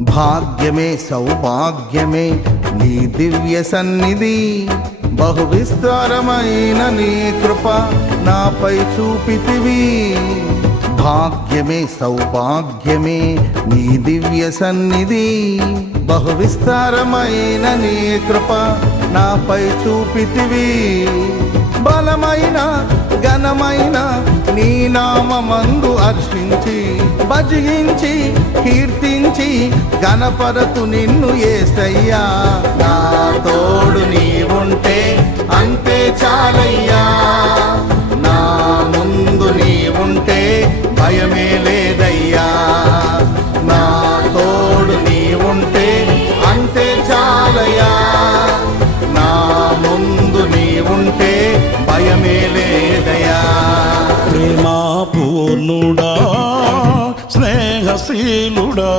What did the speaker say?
భాగ్యమే సౌభాగ్యమే నీ దివ్య సన్నిధి, బహు విస్తారమైన నీ కృప నాపై చూపితివి. భాగ్యమే సౌభాగ్యమే నీ దివ్య సన్నిధి, బహు విస్తారమైన నీ కృప నాపై చూపితివి. బలమైన ఘనమైన నీ నామమందు హర్షించి భజించి కీర్తించి గణపరతు నిన్ను యేసయ్యా. నా తోడు నీవుంటే అంతే చాలయ్యా, నా ముందు నీవుంటే భయమే లేదయ్యా. నా తోడు నీవుంటే అంతే చాలయ్యా, నా ముందు నీవుంటే భయమే లేదయ్యా. ప్రేమా పూర్ణుడా స్నేహశీలుడా